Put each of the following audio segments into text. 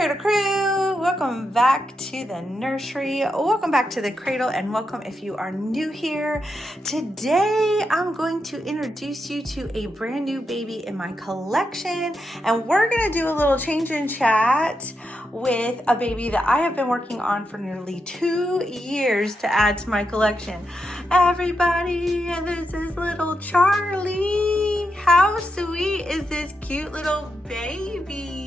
Cradle Crew, welcome back to the nursery. Welcome back to the cradle and welcome if you are new here. Today I'm going to introduce you to a brand new baby in my collection, and we're going to do a little change in chat with a baby that I have been working on for nearly 2 years to add to my collection. Everybody, this is little Charlie. How sweet is this cute little baby?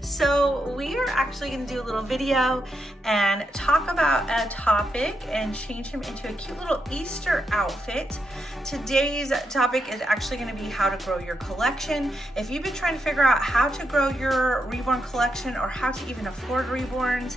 So we are actually going to do a little video and talk about a topic and change him into a cute little Easter outfit. Today's topic is actually going to be how to grow your collection. If you've been trying to figure out how to grow your Reborn collection or how to even afford Reborns,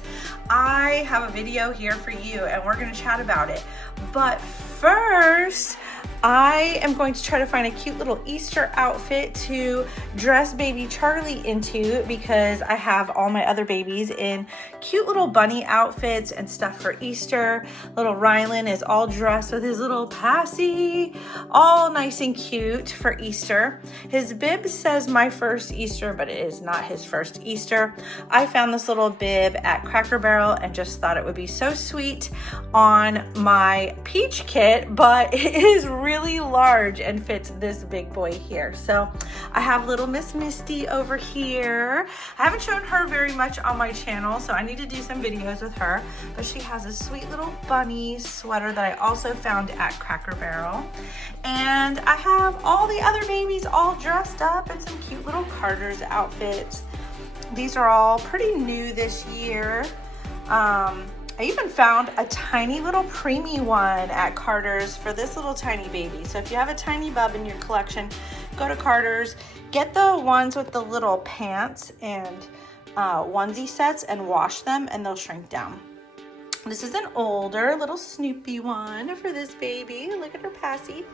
I have a video here for you and we're going to chat about it. But first, I am going to try to find a cute little Easter outfit to dress baby Charlie into because I have all my other babies in cute little bunny outfits and stuff for Easter. Little Rylan is all dressed with his little passy, all nice and cute for Easter. His bib says my first Easter, but it is not his first Easter. I found this little bib at Cracker Barrel and just thought it would be so sweet on my peach kit, but it is really large and fits this big boy here. So I have little Miss Misty over here. I haven't shown her very much on my channel, so I need to do some videos with her, but she has a sweet little bunny sweater that I also found at Cracker Barrel. And I have all the other babies all dressed up in some cute little Carter's outfits. These are all pretty new this year. I even found a tiny little preemie one at Carter's for this little tiny baby. So if you have a tiny bub in your collection, go to Carter's, get the ones with the little pants and onesie sets and wash them and they'll shrink down. This is an older little Snoopy one for this baby. Look at her passy.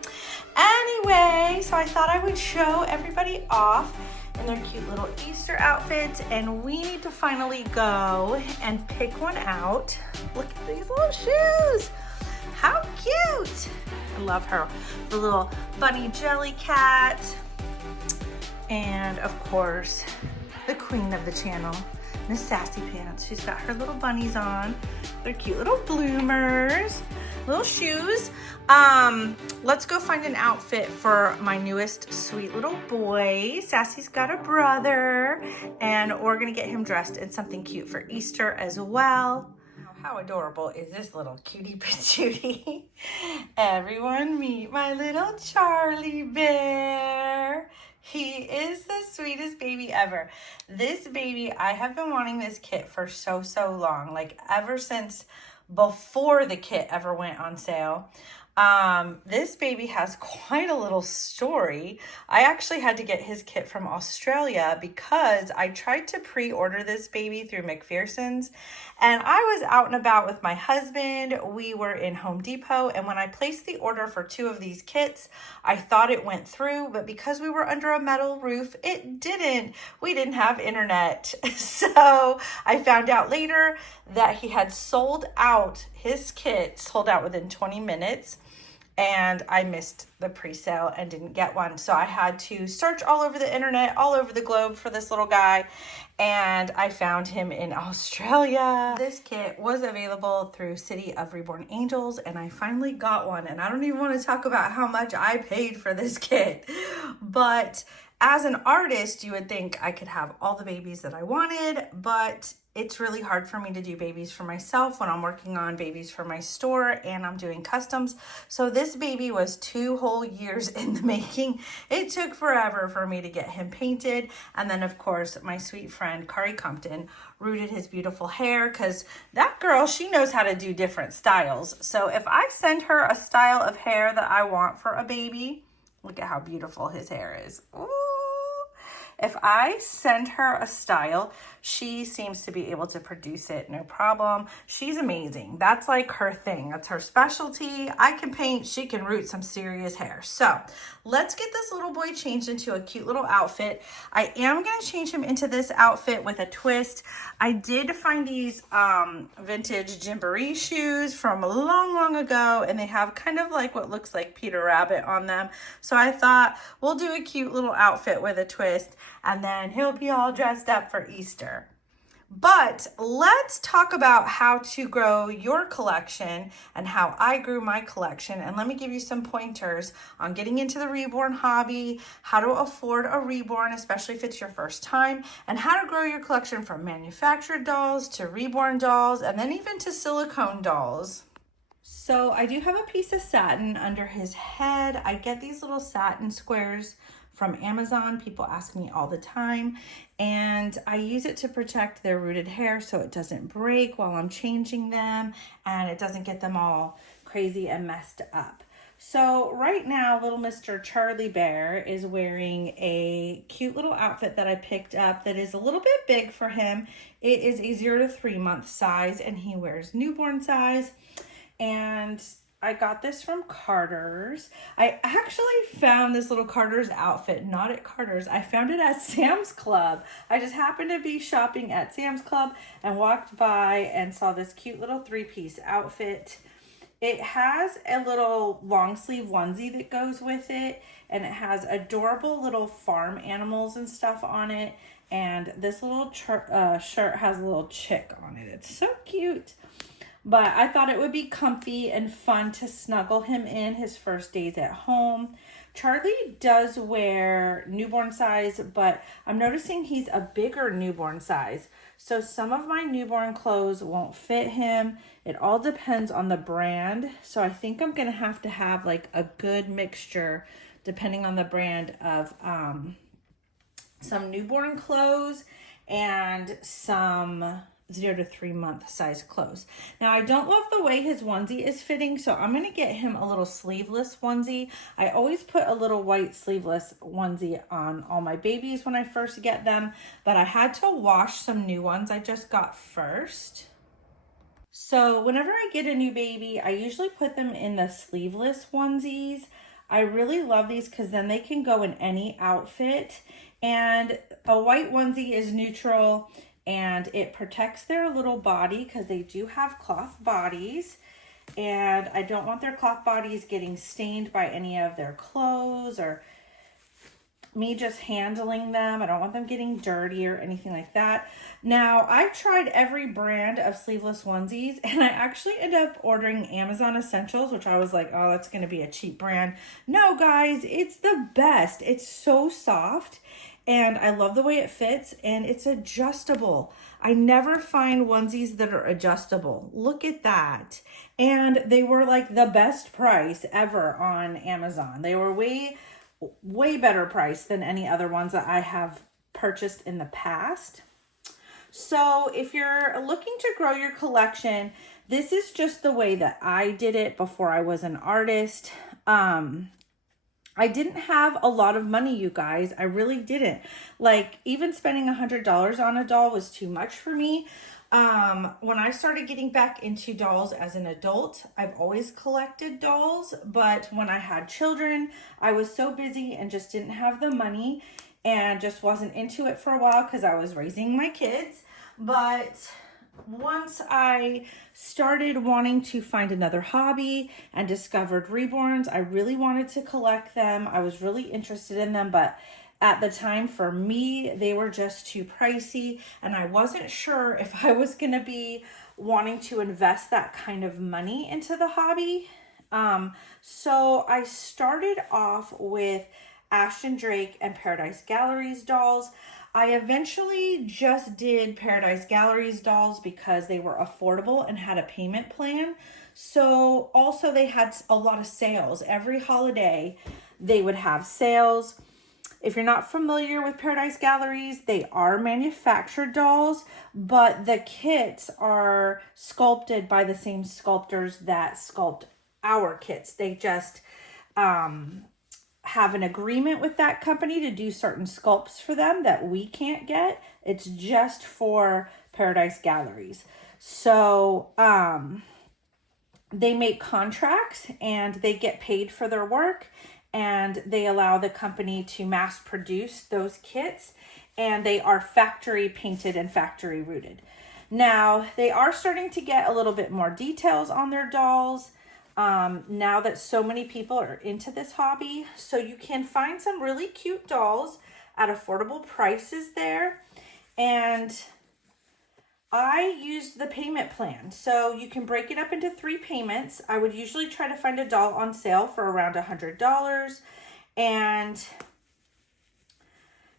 Anyway, so I thought I would show everybody off in their cute little Easter outfits, and we need to finally go and pick one out. Look at these little shoes. How cute. I love her. The little bunny jelly cat. And of course, the queen of the channel, Miss Sassy Pants. She's got her little bunnies on. They're cute little bloomers, little shoes. Let's go find an outfit for my newest sweet little boy. Sassy's got a brother, and we're gonna get him dressed in something cute for Easter as well. How adorable is this little cutie patootie? Everyone meet my little Charlie bear. He is the sweetest baby ever. This baby, I have been wanting this kit for so long, like ever since before the kit ever went on sale. This baby has quite a little story. I actually had to get his kit from Australia because I tried to pre-order this baby through McPherson's, and I was out and about with my husband. We were in Home Depot, and when I placed the order for 2 of these kits, I thought it went through, but because we were under a metal roof, it didn't. We didn't have internet. So I found out later that he had sold out. His kit sold out within 20 minutes. And I missed the pre-sale and didn't get one. So I had to search all over the internet, all over the globe for this little guy. And I found him in Australia. This kit was available through City of Reborn Angels, and I finally got one. And I don't even want to talk about how much I paid for this kit. But as an artist, you would think I could have all the babies that I wanted, but it's really hard for me to do babies for myself when I'm working on babies for my store and I'm doing customs. So this baby was 2 whole years in the making. It took forever for me to get him painted. And then of course, my sweet friend, Kari Compton, rooted his beautiful hair because that girl, she knows how to do different styles. So if I send her a style of hair that I want for a baby, look at how beautiful his hair is. Ooh. If I send her a style, she seems to be able to produce it, no problem. She's amazing. That's like her thing. That's her specialty. I can paint, she can root some serious hair. So let's get this little boy changed into a cute little outfit. I am gonna change him into this outfit with a twist. I did find these vintage Gymboree shoes from long ago, and they have kind of like what looks like Peter Rabbit on them. So I thought we'll do a cute little outfit with a twist, and then he'll be all dressed up for Easter. But let's talk about how to grow your collection and how I grew my collection. And let me give you some pointers on getting into the reborn hobby, how to afford a reborn, especially if it's your first time, and how to grow your collection from manufactured dolls to reborn dolls, and then even to silicone dolls. So I do have a piece of satin under his head. I get these little satin squares from Amazon. People ask me all the time, and I use it to protect their rooted hair so it doesn't break while I'm changing them and it doesn't get them all crazy and messed up. So right now, little Mr. Charlie Bear is wearing a cute little outfit that I picked up that is a little bit big for him. It is a 0 to 3 month size, and he wears newborn size. And I got this from Carter's. I actually found this little Carter's outfit, not at Carter's. I found it at Sam's Club. I just happened to be shopping at Sam's Club and walked by and saw this cute little 3-piece outfit. It has a little long sleeve onesie that goes with it, and it has adorable little farm animals and stuff on it. And this little shirt has a little chick on it. It's so cute. But I thought it would be comfy and fun to snuggle him in his first days at home. Charlie does wear newborn size, but I'm noticing he's a bigger newborn size. So some of my newborn clothes won't fit him. It all depends on the brand. So I think I'm going to have like a good mixture, depending on the brand, of some newborn clothes and some 0 to 3 month size clothes. Now I don't love the way his onesie is fitting, so I'm going to get him a little sleeveless onesie. I always put a little white sleeveless onesie on all my babies when I first get them, but I had to wash some new ones I just got first. So whenever I get a new baby, I usually put them in the sleeveless onesies. I really love these because then they can go in any outfit, and a white onesie is neutral and it protects their little body because they do have cloth bodies, and I don't want their cloth bodies getting stained by any of their clothes or me just handling them. I don't want them getting dirty or anything like that. Now, I've tried every brand of sleeveless onesies, and I actually ended up ordering Amazon Essentials, which I was like, oh, that's going to be a cheap brand. No, guys, it's the best. It's so soft, and I love the way it fits, and it's adjustable. I never find onesies that are adjustable. Look at that. And they were like the best price ever on Amazon. They were way better price than any other ones that I have purchased in the past. So if you're looking to grow your collection, this is just the way that I did it before I was an artist. I didn't have a lot of money, you guys. I really didn't. Like, even spending $100 on a doll was too much for me. When I started getting back into dolls as an adult, I've always collected dolls, but when I had children, I was so busy and just didn't have the money and just wasn't into it for a while because I was raising my kids. But once I started wanting to find another hobby and discovered Reborns, I really wanted to collect them. I was really interested in them, but at the time, for me, they were just too pricey, and I wasn't sure if I was going to be wanting to invest that kind of money into the hobby. So I started off with Ashton Drake and Paradise Galleries dolls. I eventually just did Paradise Galleries dolls because they were affordable and had a payment plan. So also they had a lot of sales. Every holiday, they would have sales. If you're not familiar with Paradise Galleries, they are manufactured dolls, but the kits are sculpted by the same sculptors that sculpt our kits. They just have an agreement with that company to do certain sculpts for them that we can't get. It's just for Paradise Galleries. So they make contracts and they get paid for their work, and they allow the company to mass produce those kits, and they are factory painted and factory rooted. Now, they are starting to get a little bit more details on their dolls now that so many people are into this hobby. So you can find some really cute dolls at affordable prices there. And I used the payment plan. So you can break it up into 3 payments. I would usually try to find a doll on sale for around $100. And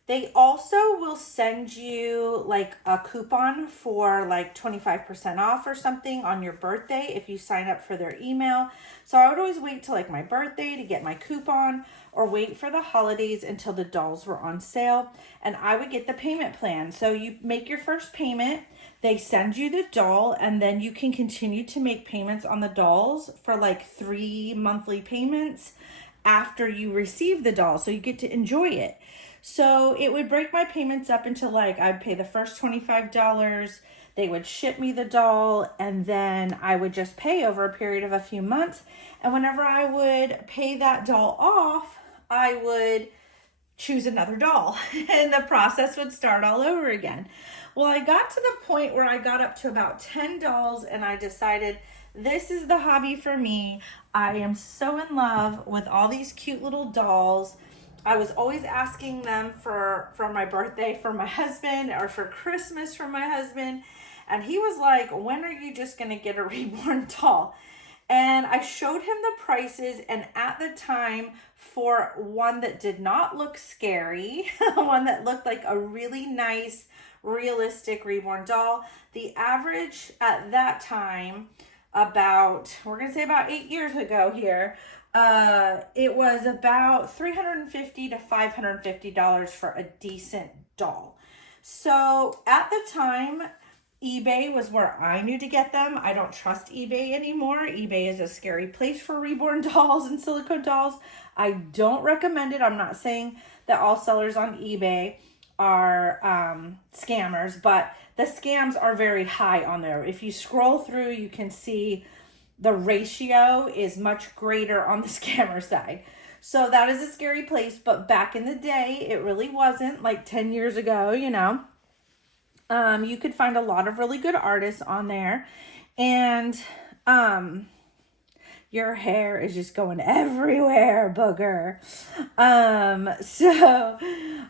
they also will send you like a coupon for like 25% off or something on your birthday if you sign up for their email. So I would always wait till like my birthday to get my coupon, or wait for the holidays until the dolls were on sale, and I would get the payment plan. So you make your first payment, they send you the doll, and then you can continue to make payments on the dolls for like 3 monthly payments after you receive the doll. So you get to enjoy it. So it would break my payments up into like, I'd pay the first $25, they would ship me the doll, and then I would just pay over a period of a few months. And whenever I would pay that doll off, I would choose another doll and the process would start all over again. Well, I got to the point where I got up to about 10 dolls and I decided this is the hobby for me. I am so in love with all these cute little dolls. I was always asking them for my birthday for my husband, or for Christmas for my husband. And he was like, when are you just going to get a Reborn doll? And I showed him the prices, and at the time, for one that did not look scary, one that looked like a really nice, realistic Reborn doll, the average at that time, we're going to say about 8 years ago here, it was about $350 to $550 for a decent doll. So at the time, eBay was where I knew to get them. I don't trust eBay anymore. eBay is a scary place for Reborn dolls and silicone dolls. I don't recommend it. I'm not saying that all sellers on eBay are scammers, but the scams are very high on there. If you scroll through, you can see the ratio is much greater on the scammer side. So that is a scary place, but back in the day, it really wasn't. Like 10 years ago, you know. You could find a lot of really good artists on there, and your hair is just going everywhere, booger. So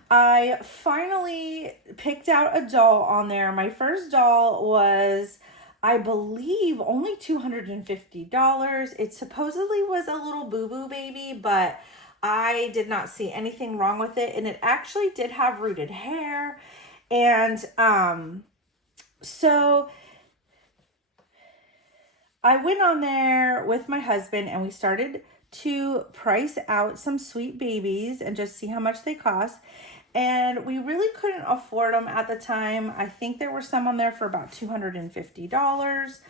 I finally picked out a doll on there. My first doll was, I believe, only $250. It supposedly was a little boo-boo baby, but I did not see anything wrong with it, and it actually did have rooted hair. And so I went on there with my husband and we started to price out some sweet babies and just see how much they cost. And we really couldn't afford them at the time. I think there were some on there for about $250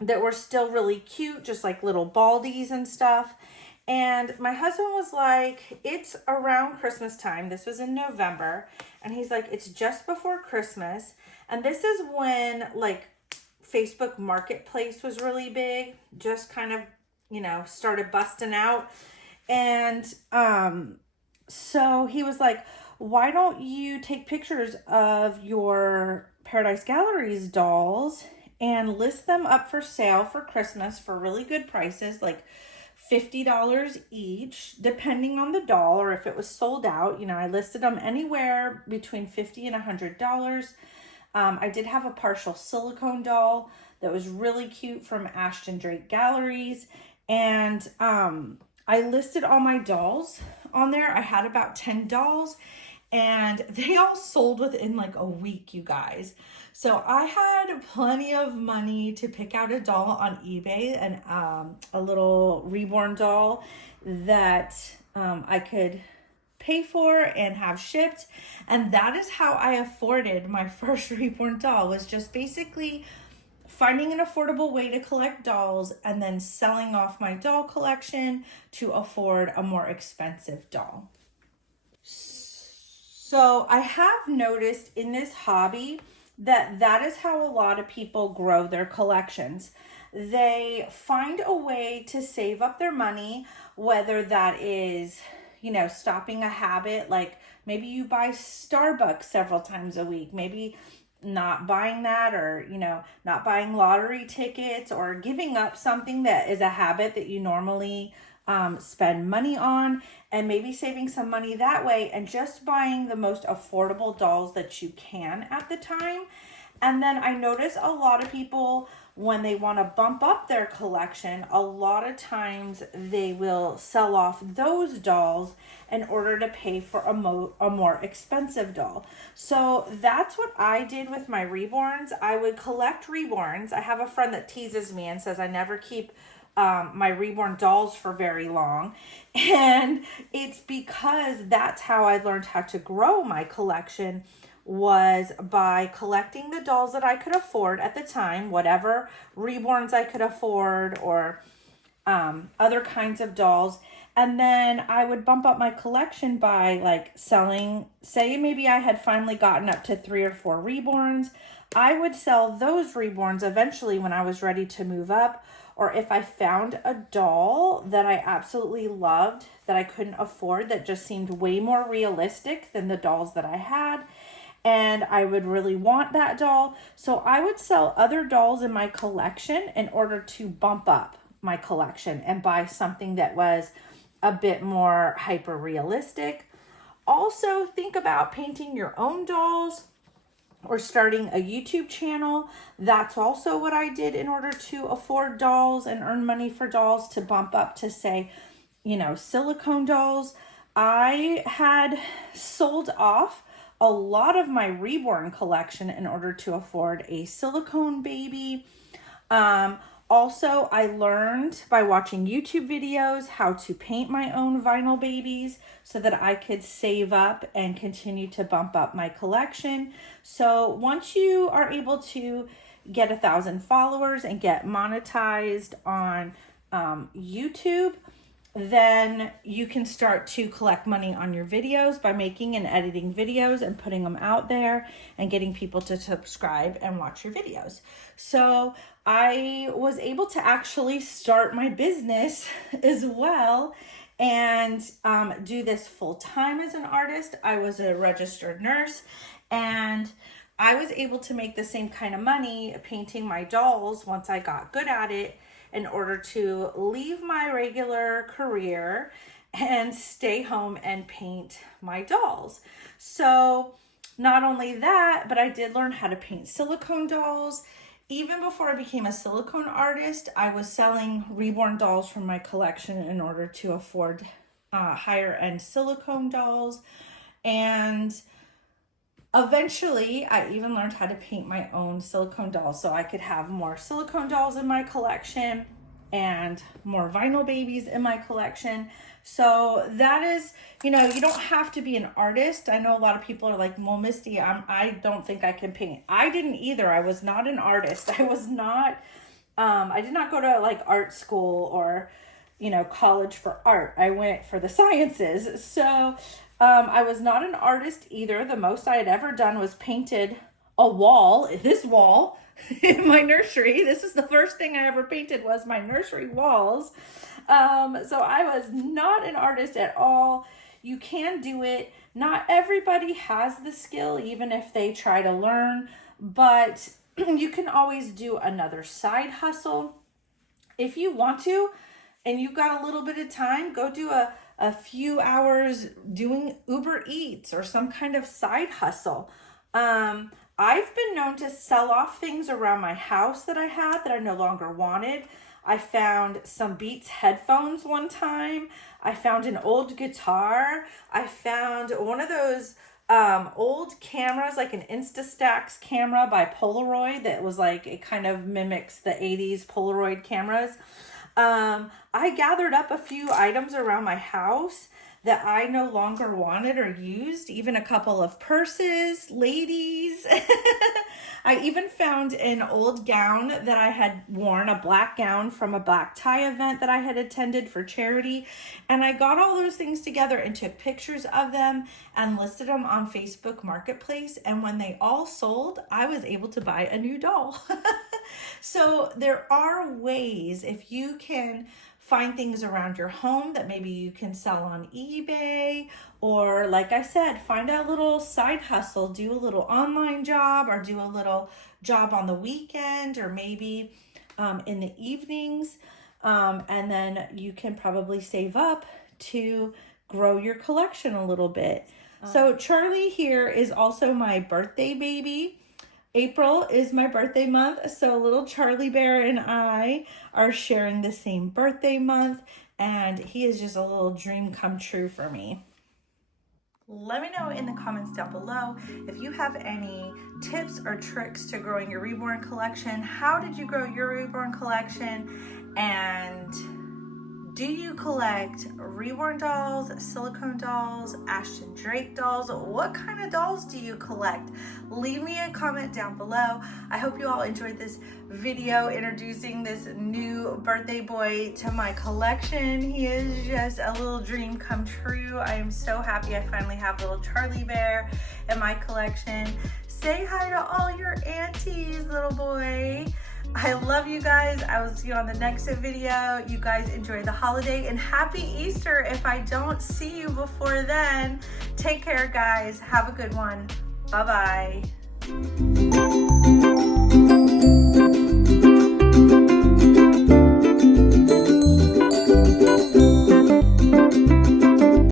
that were still really cute, just like little baldies and stuff. And my husband was like, it's around Christmas time. This was in November. And he's like, it's just before Christmas. And this is when like Facebook Marketplace was really big. Just kind of, you know, started busting out. And so he was like, why don't you take pictures of your Paradise Galleries dolls and list them up for sale for Christmas for really good prices, like $50 each, depending on the doll, or if it was sold out. You know, I listed them anywhere between $50 and $100. I did have a partial silicone doll that was really cute from Ashton Drake Galleries, and I listed all my dolls on there. I had about 10 dolls, and they all sold within like a week, you guys. So I had plenty of money to pick out a doll on eBay, and a little Reborn doll that I could pay for and have shipped. And that is how I afforded my first Reborn doll, was just basically finding an affordable way to collect dolls and then selling off my doll collection to afford a more expensive doll. So I have noticed in this hobby that is how a lot of people grow their collections. They find a way to save up their money, whether that is, you know, stopping a habit, like maybe you buy Starbucks several times a week, maybe not buying that, or, you know, not buying lottery tickets, or giving up something that is a habit that you normally spend money on, and maybe saving some money that way and just buying the most affordable dolls that you can at the time. And then I notice a lot of people, when they want to bump up their collection, a lot of times they will sell off those dolls in order to pay for a more expensive doll. So that's what I did with my Reborns. I would collect Reborns. I have a friend that teases me and says I never keep my Reborn dolls for very long. And it's because that's how I learned how to grow my collection, was by collecting the dolls that I could afford at the time, whatever Reborns I could afford, or other kinds of dolls. And then I would bump up my collection by like selling, say maybe I had finally gotten up to 3 or 4 Reborns. I would sell those Reborns eventually when I was ready to move up, or if I found a doll that I absolutely loved that I couldn't afford, that just seemed way more realistic than the dolls that I had, and I would really want that doll. So I would sell other dolls in my collection in order to bump up my collection and buy something that was a bit more hyper realistic. Also, think about painting your own dolls or starting a YouTube channel. That's also what I did in order to afford dolls and earn money for dolls, to bump up to, say, silicone dolls. I had sold off a lot of my Reborn collection in order to afford a silicone baby. Also, I learned by watching YouTube videos how to paint my own vinyl babies so that I could save up and continue to bump up my collection. So once you are able to get 1,000 followers and get monetized on YouTube, then you can start to collect money on your videos by making and editing videos and putting them out there and getting people to subscribe and watch your videos. So I was able to actually start my business as well and do this full time as an artist. I was a registered nurse, and I was able to make the same kind of money painting my dolls once I got good at it, in order to leave my regular career and stay home and paint my dolls. So not only that, but I did learn how to paint silicone dolls. Even before I became a silicone artist, I was selling Reborn dolls from my collection in order to afford higher end silicone dolls. And eventually, I even learned how to paint my own silicone dolls so I could have more silicone dolls in my collection and more vinyl babies in my collection. So that is, you don't have to be an artist. I know a lot of people are like, well, Misty, I don't think I can paint. I didn't either. I was not an artist. I did not go to like art school or, college for art. I went for the sciences. So I was not an artist either. The most I had ever done was painted this wall in my nursery. This is the first thing I ever painted, was my nursery walls. So I was not an artist at all. You can do it. Not everybody has the skill, even if they try to learn, but you can always do another side hustle. If you want to, and you've got a little bit of time, go do a few hours doing Uber Eats or some kind of side hustle. I've been known to sell off things around my house that I had that I no longer wanted. I found some Beats headphones one time. I found an old guitar. I found one of those old cameras, like an Instastax camera by Polaroid, that was like, it kind of mimics the 80s Polaroid cameras. I gathered up a few items around my house that I no longer wanted or used, even a couple of purses, ladies. I even found an old gown that I had worn, a black gown from a black tie event that I had attended for charity. And I got all those things together and took pictures of them and listed them on Facebook Marketplace. And when they all sold, I was able to buy a new doll. So there are ways, if you can find things around your home that maybe you can sell on eBay, or like I said, find a little side hustle, do a little online job, or do a little job on the weekend, or maybe in the evenings. And then you can probably save up to grow your collection a little bit. So Charlie here is also my birthday baby. April is my birthday month, so little Charlie Bear and I are sharing the same birthday month, and he is just a little dream come true for me. Let me know in the comments down below if you have any tips or tricks to growing your Reborn collection. How did you grow your Reborn collection? And do you collect Reborn dolls, silicone dolls, Ashton Drake dolls? What kind of dolls do you collect? Leave me a comment down below. I hope you all enjoyed this video introducing this new birthday boy to my collection. He is just a little dream come true. I am so happy I finally have little Charlie Bear in my collection. Say hi to all your aunties, little boy. I love you guys. I will see you on the next video. You guys enjoy the holiday and happy Easter if I don't see you before then. Take care, guys. Have a good one. Bye-bye.